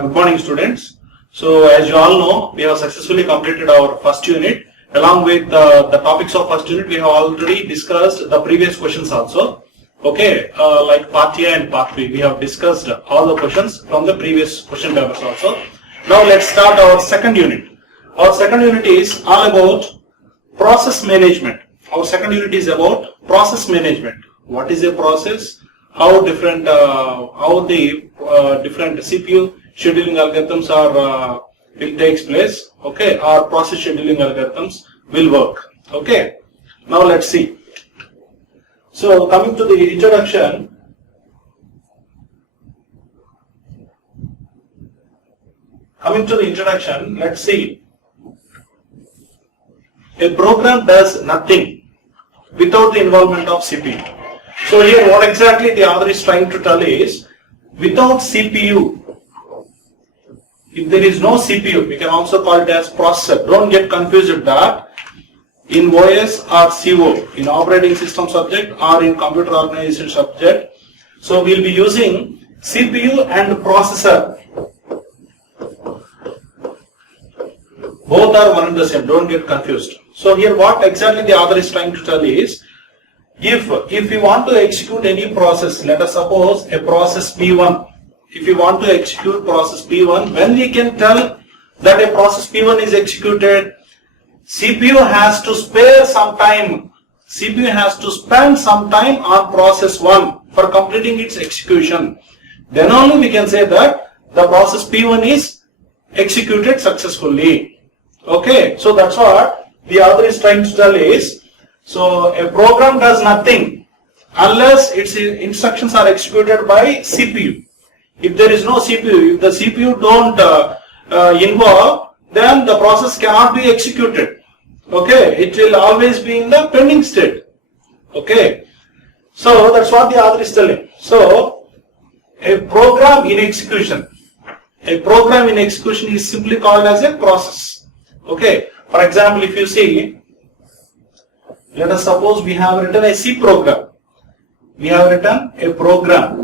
Good morning, students. So, as you all know, we have successfully completed our first unit. Along with the topics of first unit, we have already discussed the previous questions also. Okay, like part A and part B, we have discussed all the questions from the previous question papers also. Now, let's start our second unit. Our second unit is all about process management. Our second unit is about process management. What is a process? How the different CPU scheduling algorithms will take place, okay, or process scheduling algorithms will work, okay. Now let's see. So coming to the introduction, let's see. A program does nothing without the involvement of CPU. So here what exactly the author is trying to tell is, without CPU, if there is no CPU, we can also call it as processor. Don't get confused with that. In OS or CO, in operating system subject or in computer organization subject, so we will be using CPU and processor. Both are one and the same. Don't get confused. So here what exactly the author is trying to tell is, if we want to execute any process, let us suppose a process P1. If you want to execute process P1, when we can tell that a process P1 is executed, CPU has to spare some time. CPU has to spend some time on process 1 for completing its execution. Then only we can say that the process P1 is executed successfully. Okay, so that's what the author is trying to tell is, so a program does nothing unless its instructions are executed by CPU. If there is no CPU, if the CPU don't involve, then the process cannot be executed. Okay, it will always be in the pending state. Okay, so that's what the author is telling. So a program in execution is simply called as a process. Okay, for example, if you see, let us suppose we have written a C program. We have written a program,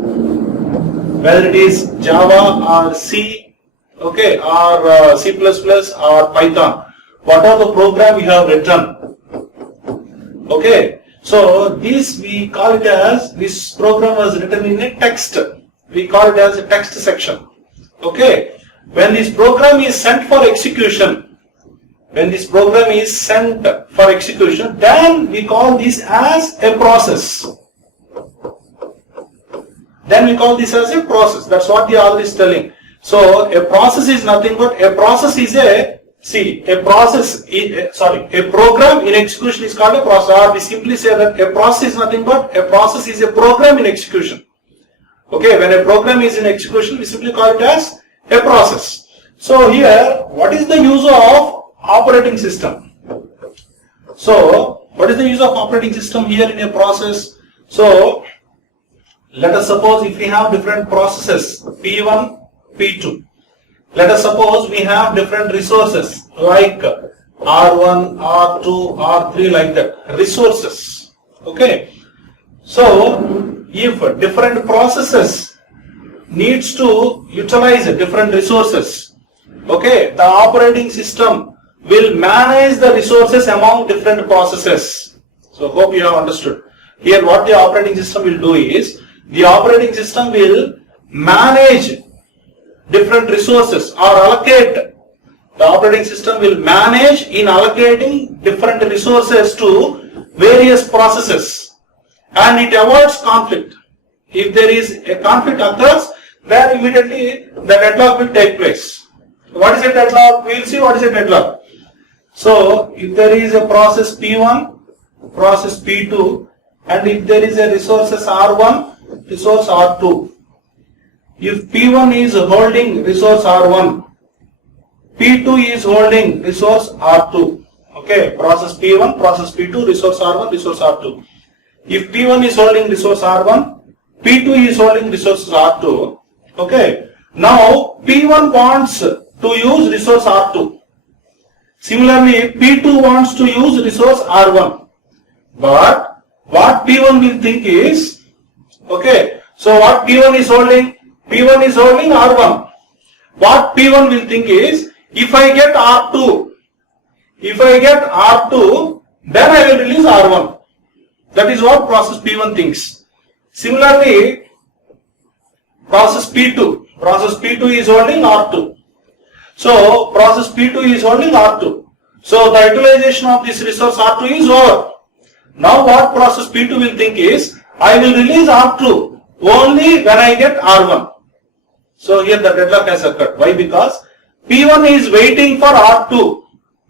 whether it is Java or C, okay, or C++ or Python. Whatever the program we have written, okay. So this we call it as, this program was written in a text. We call it as a text section. Okay. When this program is sent for execution, then we call this as a process. That's what the author is telling. So a process is nothing but a program in execution is called a process, or we simply say that a process is nothing but a process is a program in execution. Okay, when a program is in execution, we simply call it as a process. So here, what is the use of operating system? So, what is the use of operating system here in a process? So, let us suppose if we have different processes, P1, P2. Let us suppose we have different resources like R1, R2, R3, like that. Resources. Okay. So, if different processes needs to utilize different resources, okay, the operating system will manage the resources among different processes. So, hope you have understood. Here what the operating system will do is, the operating system will manage different resources or allocate. The operating system will manage in allocating different resources to various processes, and it avoids conflict. If there is a conflict occurs, then immediately the deadlock will take place. What is a deadlock? We will see what is a deadlock. So, if there is a process P1, process P2, and if there is a resources R1, resource R2. If P1 is holding resource R1, P2 is holding resource R2. Okay, process P1, process P2, resource R1, resource R2. If P1 is holding resource R1, P2 is holding resource R2. Okay, now P1 wants to use resource R2. Similarly, P2 wants to use resource R1. But what P1 will think is, okay, so what P1 is holding? P1 is holding R1. what P1 will think is, if I get R2, then I will release R1. That is what process P1 thinks. Similarly, process P2 is holding R2. So process P2 is holding R2. So the utilization of this resource R2 is over. Now what process P2 will think is, I will release R2 only when I get R1. So here the deadlock has occurred. Why? Because P1 is waiting for R2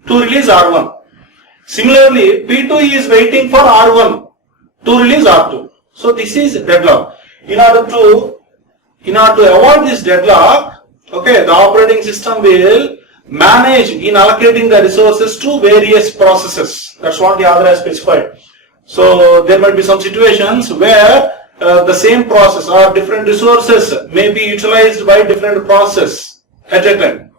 to release R1. Similarly, P2 is waiting for R1 to release R2. So this is deadlock. In order to avoid this deadlock, okay, the operating system will manage in allocating the resources to various processes. That's what the author has specified. So there might be some situations where the same process or different resources may be utilized by different process at a time.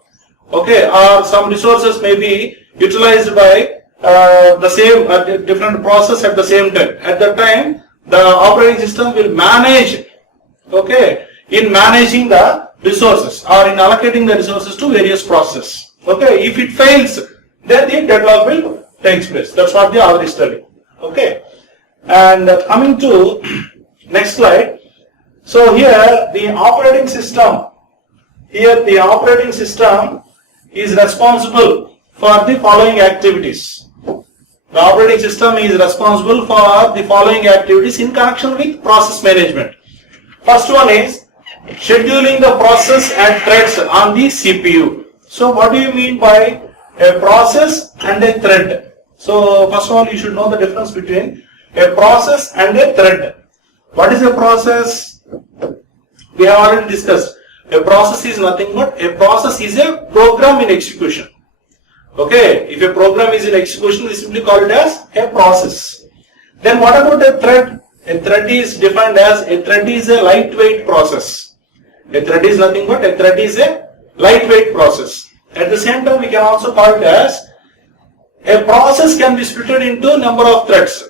Okay, or some resources may be utilized by the same different process at the same time. At that time, the operating system will manage, okay, in managing the resources or in allocating the resources to various processes. Okay, if it fails, then the deadlock will take place. That's what the author is telling. Okay, and coming to next slide. So here the operating system is responsible for the following activities. The operating system is responsible for the following activities in connection with process management. First one is scheduling the process and threads on the CPU. So what do you mean by a process and a thread? So first of all, you should know the difference between a process and a thread. What is a process? We have already discussed. A process is nothing but a program in execution. Okay, if a program is in execution, we simply call it as a process. Then what about a thread? A thread is defined as a lightweight process. A thread is nothing but a lightweight process. At the same time, we can also call it as a process can be split into number of threads.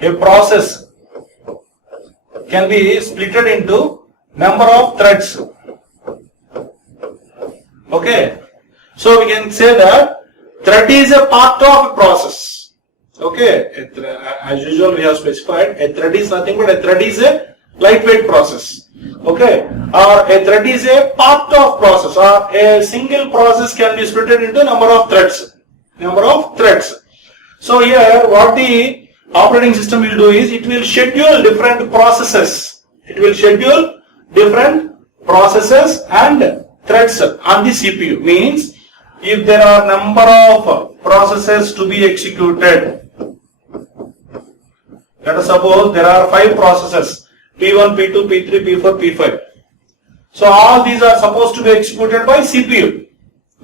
A process can be split into number of threads. Okay, so we can say that thread is a part of a process. Okay, as usual we have specified a thread is nothing but a lightweight process. Okay, or a thread is a part of process, or a single process can be split into number of threads. So here what the operating system will do is it will schedule different processes. And threads on the CPU. Means if there are number of processes to be executed, let us suppose there are 5 processes, P1, P2, P3, P4, P5. So all these are supposed to be executed by CPU.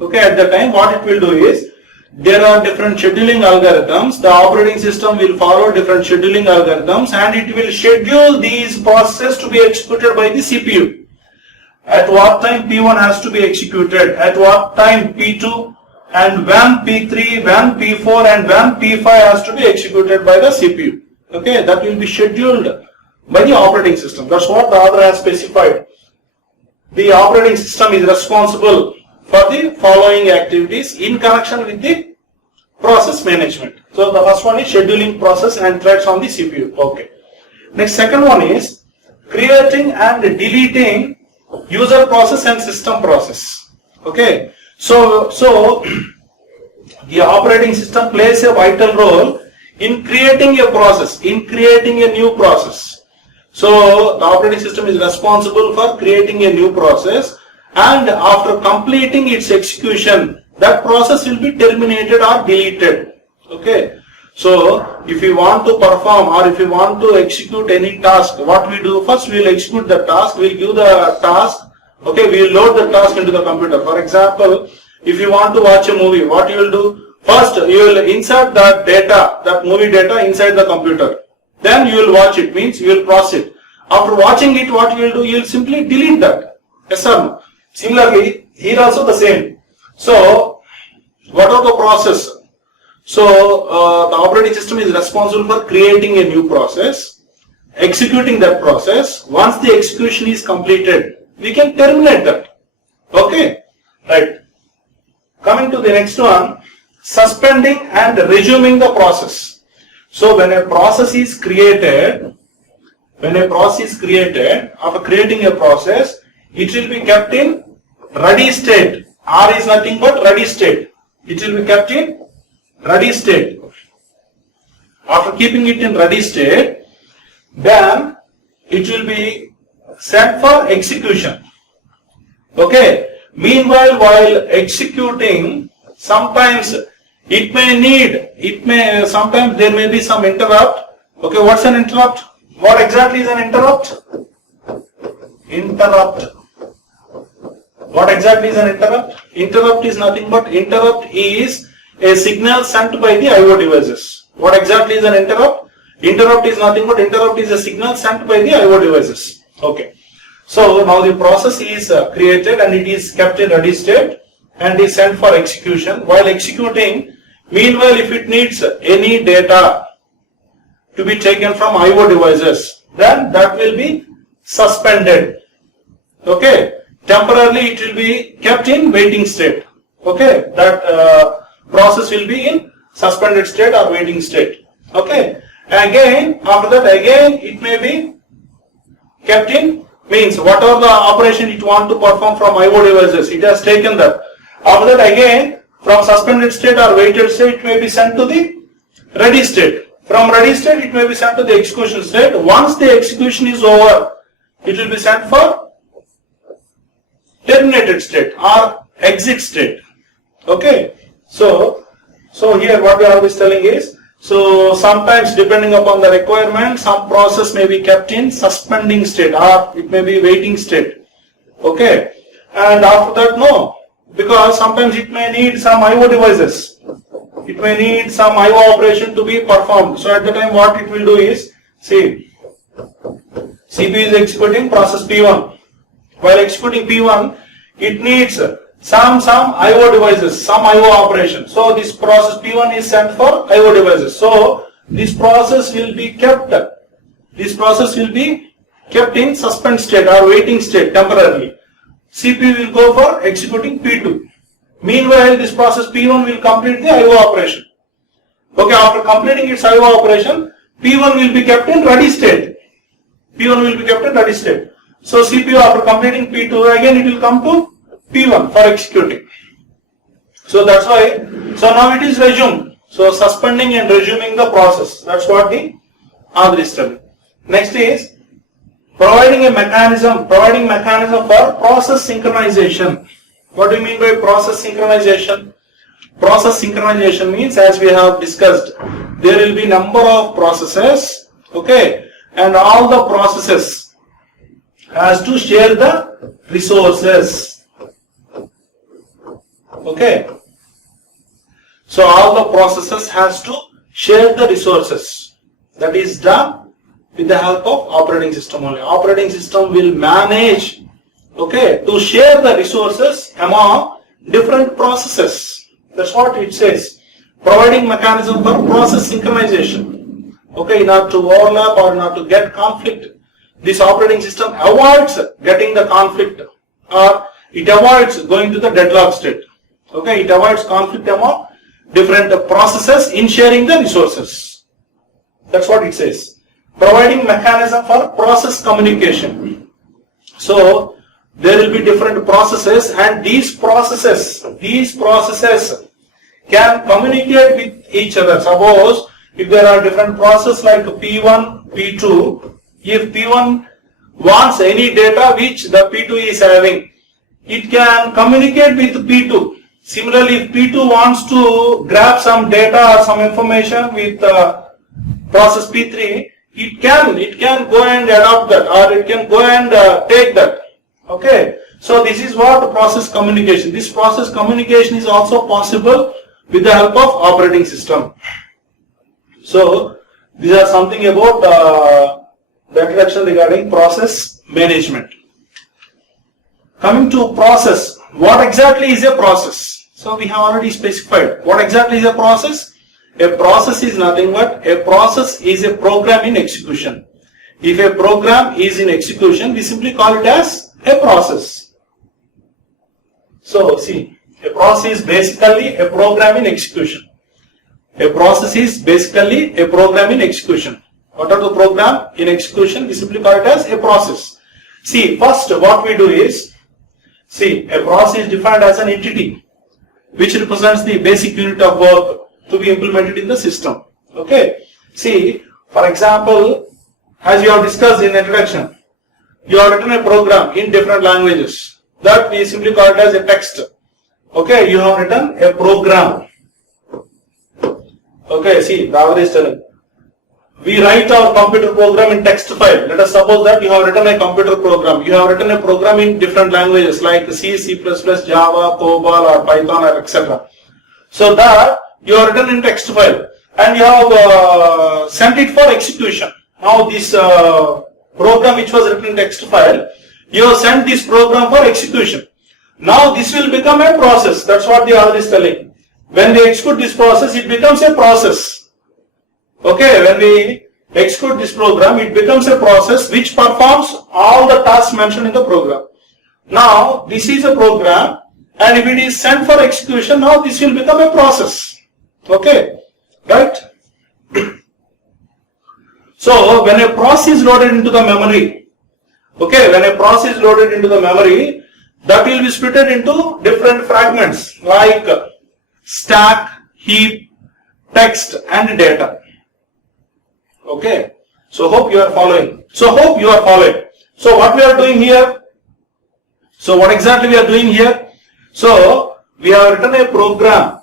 Okay, at that time what it will do is, there are different scheduling algorithms. The operating system will follow different scheduling algorithms and it will schedule these processes to be executed by the CPU. At what time P1 has to be executed, at what time P2, and when P3, when P4 and when P5 has to be executed by the CPU. Okay, that will be scheduled by the operating system. That's what the author has specified. The operating system is responsible for the following activities in connection with the process management. So the first one is scheduling process and threads on the CPU. Okay. Next, second one is creating and deleting user process and system process. Okay, so the operating system plays a vital role in creating a process, in creating a new process. So the operating system is responsible for creating a new process, and after completing its execution, that process will be terminated or deleted. Okay, so if you want to perform or if you want to execute any task, what we do first, we will execute the task, we will give the task, okay, we will load the task into the computer. For example, if you want to watch a movie, what you will do? First, you will insert that data, that movie data inside the computer. Then you will watch it, means you will process it. After watching it, what you will do? You will simply delete that. Yes or no? Similarly, here also the same. So, what are the process? So, the operating system is responsible for creating a new process. executing that process. Once the execution is completed, we can terminate that. Okay, right. Coming to the next one, suspending and resuming the process. So when a process is created, after creating a process, it will be kept in ready state. R is nothing but ready state. It will be kept in ready state. After keeping it in ready state, then it will be sent for execution. Okay. Meanwhile, while executing, sometimes sometimes there may be some interrupt. Okay, what's an interrupt? What exactly is an interrupt? What exactly is an interrupt? Interrupt is nothing but interrupt is a signal sent by the IO devices. What exactly is an interrupt? Interrupt is nothing but interrupt is a signal sent by the IO devices. Okay. So now the process is created and it is kept in ready state and is sent for execution. While executing, meanwhile, if it needs any data to be taken from IO devices, then that will be suspended. Okay. Temporarily it will be kept in waiting state. Okay. That process will be in suspended state or waiting state. Okay. Again, after that, again it may be kept in, means whatever the operation it want to perform from IO devices, it has taken that. After that, again from suspended state or waited state, it may be sent to the ready state. From ready state, it may be sent to the execution state. Once the execution is over, it will be sent for terminated state or exit state. Okay. So here what we are always telling is, so sometimes depending upon the requirement, some process may be kept in suspending state or it may be waiting state. Okay. And after that, no, because sometimes it may need some IO devices. It may need some IO operation to be performed. So at the time what it will do is, see, CPU is executing process P1. While executing P1, it needs some IO devices, some IO operation. So this process P1 is sent for IO devices. So this process will be kept in suspend state or waiting state temporarily. CPU will go for executing P2. Meanwhile, this process P1 will complete the IO operation. Okay, after completing its IO operation, P1 will be kept in ready state. So CPU after completing P2, again it will come to P1 for executing. So that's why, so now it is resumed. So suspending and resuming the process. That's what the other is telling. Next is providing mechanism for process synchronization. What do you mean by process synchronization? Process synchronization means, as we have discussed, there will be number of processes, okay, and all the processes has to share the resources. Okay. So all the processes has to share the resources. That is done with the help of operating system only. Operating system will manage, okay, to share the resources among different processes. That's what it says. Providing mechanism for process synchronization. Okay, in order to overlap or in order to get conflict, this operating system avoids getting the conflict or it avoids going to the deadlock state. Okay, it avoids conflict among different processes in sharing the resources. That's what it says. Providing mechanism for process communication. So there will be different processes and these processes can communicate with each other. Suppose if there are different processes like P1, P2, if P1 wants any data which the P2 is having, it can communicate with P2. Similarly, if P2 wants to grab some data or some information with process P3, it can go and adopt that or it can go and take that. Okay. So this is what process communication. This process communication is also possible with the help of operating system. So these are something about the introduction regarding process management. Coming to process, what exactly is a process? So we have already specified what exactly is a process. A process is nothing but a process is a program in execution. If a program is in execution, we simply call it as a process. So see, a process is basically a program in execution. A process is basically a program in execution. What are the program in execution? We simply call it as a process. See, first what we do is, see, a process is defined as an entity which represents the basic unit of work to be implemented in the system. Okay. See, for example, as you have discussed in the introduction, you have written a program in different languages. That we simply call it as a text. Okay, you have written a program. Okay, see, Davar is telling. We write our computer program in text file. Let us suppose that you have written a computer program. You have written a program in different languages like C, C++, Java, COBOL or Python or etc. So that you have written in text file and you have sent it for execution. Now this program which was written in text file, you have sent this program for execution. Now this will become a process. That's what the author is telling. When we execute this process, it becomes a process. Okay, when we execute this program, it becomes a process which performs all the tasks mentioned in the program. Now, this is a program and if it is sent for execution, now this will become a process. Okay, right? So, when a process is loaded into the memory, okay, when a process is loaded into the memory, that will be split into different fragments like stack, heap, text and data. Okay, so hope you are following. So what we are doing here? So what exactly we are doing here? So we have written a program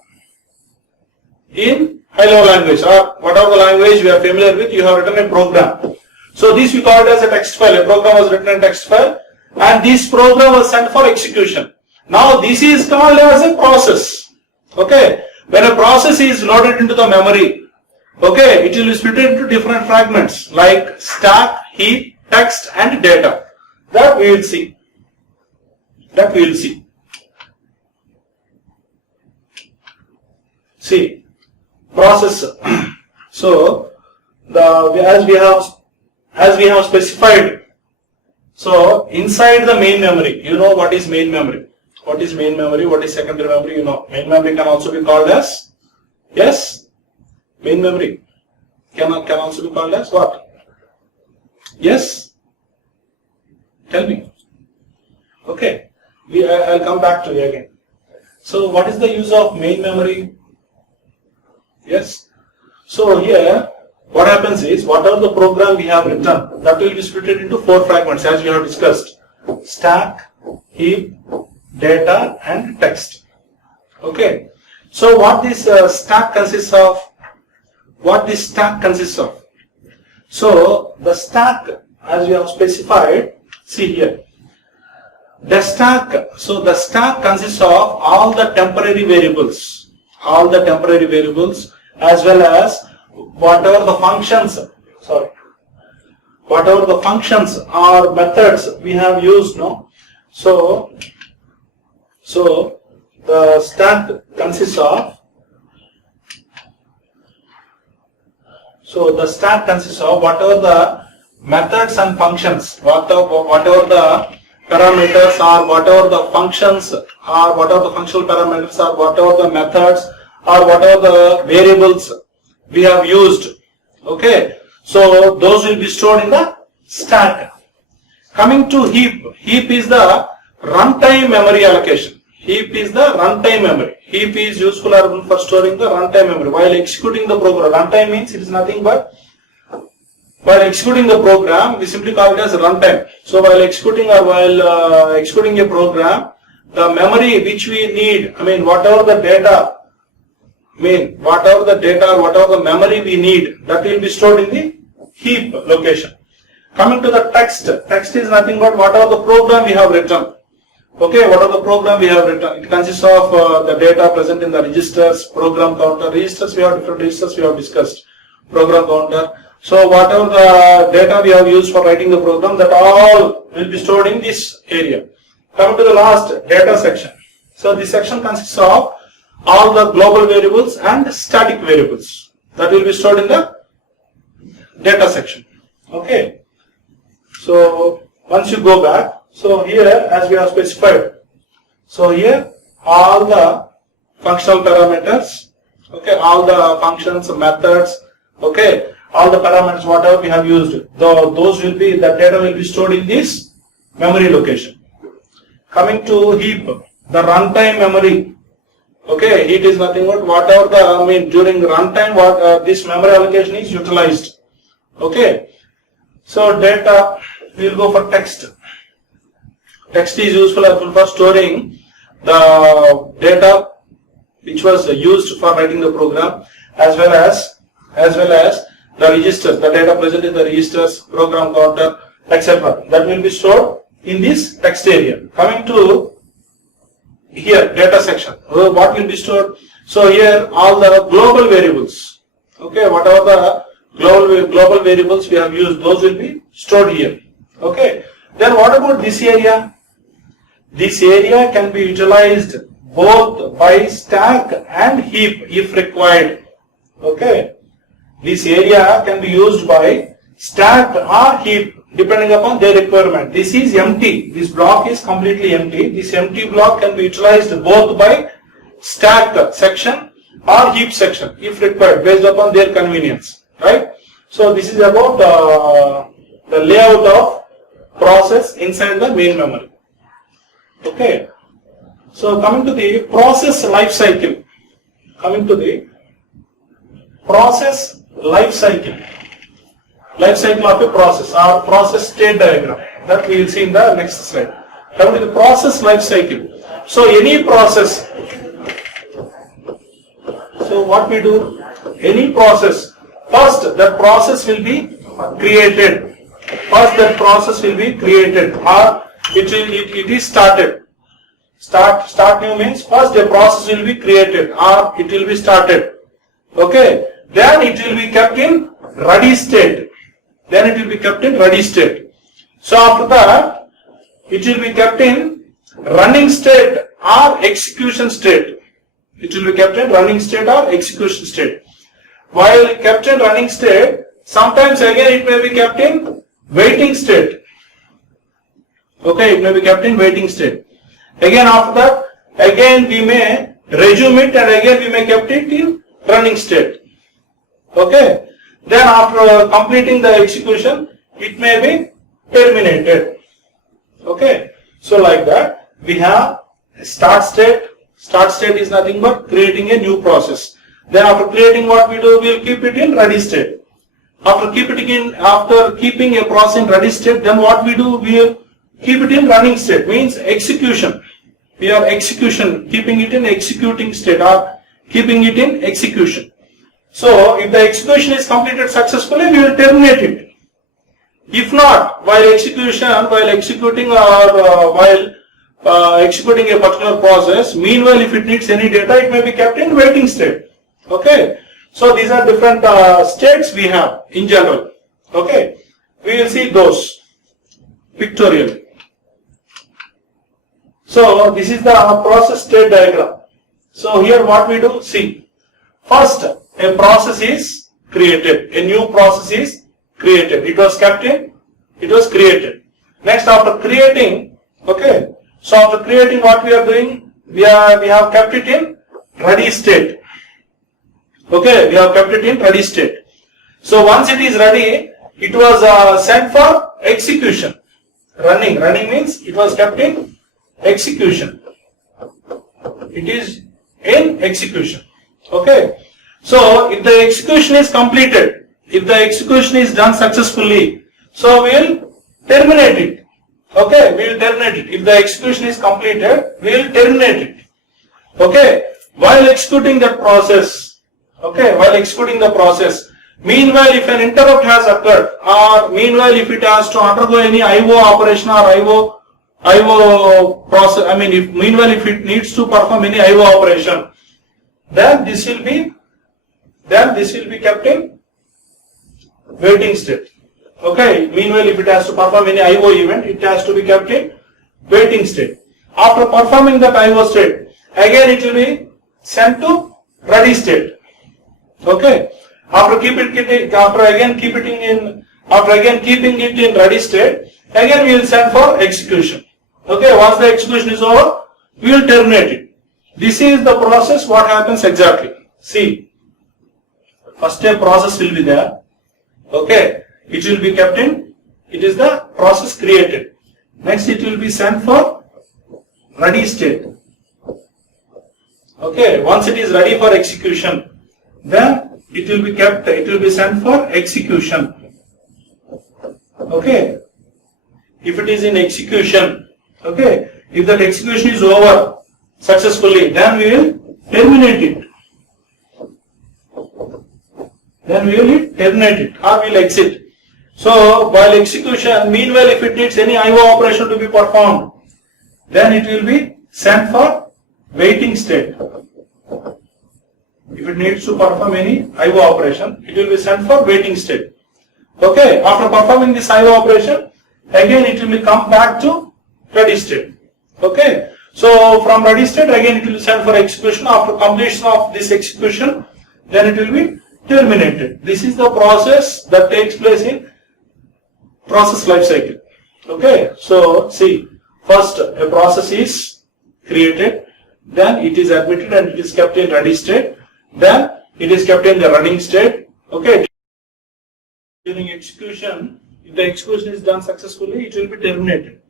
in high-level language or whatever the language we are familiar with. You have written a program. So this we call it as a text file. A program was written in text file, and this program was sent for execution. Now this is called as a process. Okay, when a process is loaded into the memory, okay, it will be split into different fragments like stack, heap, text and data. That we will see. See, process. So, as we have specified, so inside the main memory, you know what is main memory. What is main memory? What is secondary memory? You know, main memory can also be called as, yes, main memory can also be called as what? Yes? Tell me. Okay. I'll come back to you again. So what is the use of main memory? Yes. So here what happens is, whatever the program we have written, that will be split into 4 fragments as we have discussed. Stack, heap, data and text. Okay. So what this stack consists of? So the stack, as we have specified, see here, the stack consists of all the temporary variables as well as whatever the functions or methods we have used, no? So the stack consists of whatever the methods and functions, whatever the parameters or whatever the functions or whatever the functional parameters or whatever the methods or whatever the variables we have used. Okay, so those will be stored in the stack. Coming to heap is the runtime memory allocation. Heap is the runtime memory. Heap is useful for storing the runtime memory while executing the program. Runtime means it is nothing but, while executing the program, we simply call it as runtime. So while executing a program, the memory which we need, whatever the data or whatever the memory we need, that will be stored in the heap location. Coming to the text is nothing but whatever the program we have written. Okay, whatever the program we have written, it consists of the data present in the registers, program counter. Registers, we have different registers we have discussed. Program counter. So whatever the data we have used for writing the program, that all will be stored in this area. Coming to the last, data section. So this section consists of all the global variables and static variables that will be stored in the data section. Okay. So once you go back, so here as we have specified, so here all the functional parameters, okay, all the functions, methods, okay, all the parameters whatever we have used, those will be, the data will be stored in this memory location. Coming to heap, the runtime memory, okay, it is nothing but whatever the, during runtime what this memory allocation is utilized, okay. So data, we will go for text. Text is useful for storing the data which was used for writing the program, as well as the registers, the data present in the registers, program counter, etc. That will be stored in this text area. Coming to here, data section, what will be stored? So here all the global variables, okay, whatever the global variables we have used, those will be stored here, okay. Then what about this area? This area can be utilized both by stack and heap if required, okay. This area can be used by stack or heap depending upon their requirement. This is empty, this block is completely empty. This empty block can be utilized both by stack section or heap section if required based upon their convenience, right. So this is about the layout of process inside the main memory, okay. So coming to the process life cycle, of a process or process state diagram, that we will see in the next slide. Coming to the process life cycle. So any process, so what we do, any process, first that process will be created. Or it is started. Start new means first a process will be created or it will be started, okay. Then it will be kept in ready state. So after that it will be kept in running state or execution state. While kept in running state, sometimes again it may be kept in waiting state, okay. It may be kept in waiting state. Again after that, again we may resume it and again we may kept it in running state, okay. Then after completing the execution, it may be terminated, okay. So like that we have start state. Start state is nothing but creating a new process. Then after creating, what we do, we will keep it in ready state. After keeping a process in ready state, then what we do, we will keep it in running state, means execution. We are keeping it in executing state or keeping it in execution. So if the execution is completed successfully, we will terminate it. If not, while executing a particular process, meanwhile if it needs any data, it may be kept in waiting state, okay. So these are different states we have in general, okay. We will see those pictorially. So this is the process state diagram. So here what we do, see, first a process is created, a new process is created, it was created. Next, after creating, okay, so after creating, what we are doing, we have kept it in ready state, okay, we have kept it in ready state. So once it is ready, it was sent for execution. Running means it was kept in execution. It is in execution, okay. So if the execution is completed, if the execution is done successfully, so we will terminate it, okay, we will terminate it. If the execution is completed, we will terminate it, okay, while executing that process, okay, meanwhile if an interrupt has occurred, or meanwhile if it has to undergo any IO operation or IO process, if it needs to perform any IO operation, then this will be kept in waiting state, okay. Meanwhile if it has to perform any IO event, it has to be kept in waiting state. After performing that IO state, again it will be sent to ready state, okay. After keeping it in ready state, Again we will send for execution. Okay, once the execution is over, we will terminate it. This is the process, what happens exactly. See, first a process will be there. Okay, it will be kept in, it is the process created. Next it will be sent for ready state. Okay, once it is ready for execution, then it will be kept, it will be sent for execution. Okay, if it is in execution, okay, if that execution is over successfully, then we will terminate it. Then we will terminate it or we will exit. So while execution, meanwhile if it needs any IO operation to be performed, then it will be sent for waiting state. If it needs to perform any IO operation, it will be sent for waiting state. Okay, after performing this IO operation, again it will be come back to ready state. Okay, so from ready state again it will be sent for execution. After completion of this execution, then it will be terminated. This is the process that takes place in process life cycle. Okay, so see, first a process is created, then it is admitted and it is kept in ready state, then it is kept in the running state. Okay, during execution, if the execution is done successfully, it will be terminated.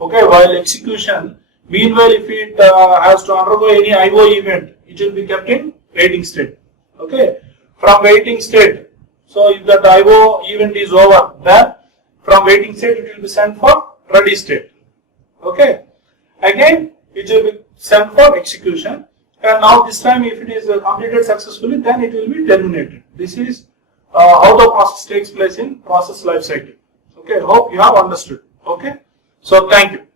Okay, while execution, meanwhile if it has to undergo any IO event, it will be kept in waiting state. Okay, from waiting state, so if that IO event is over, then from waiting state it will be sent for ready state. Okay, again it will be sent for execution, and now this time if it is completed successfully, then it will be terminated. This is how the process takes place in process life cycle. Okay, hope you have understood. Okay, so thank you.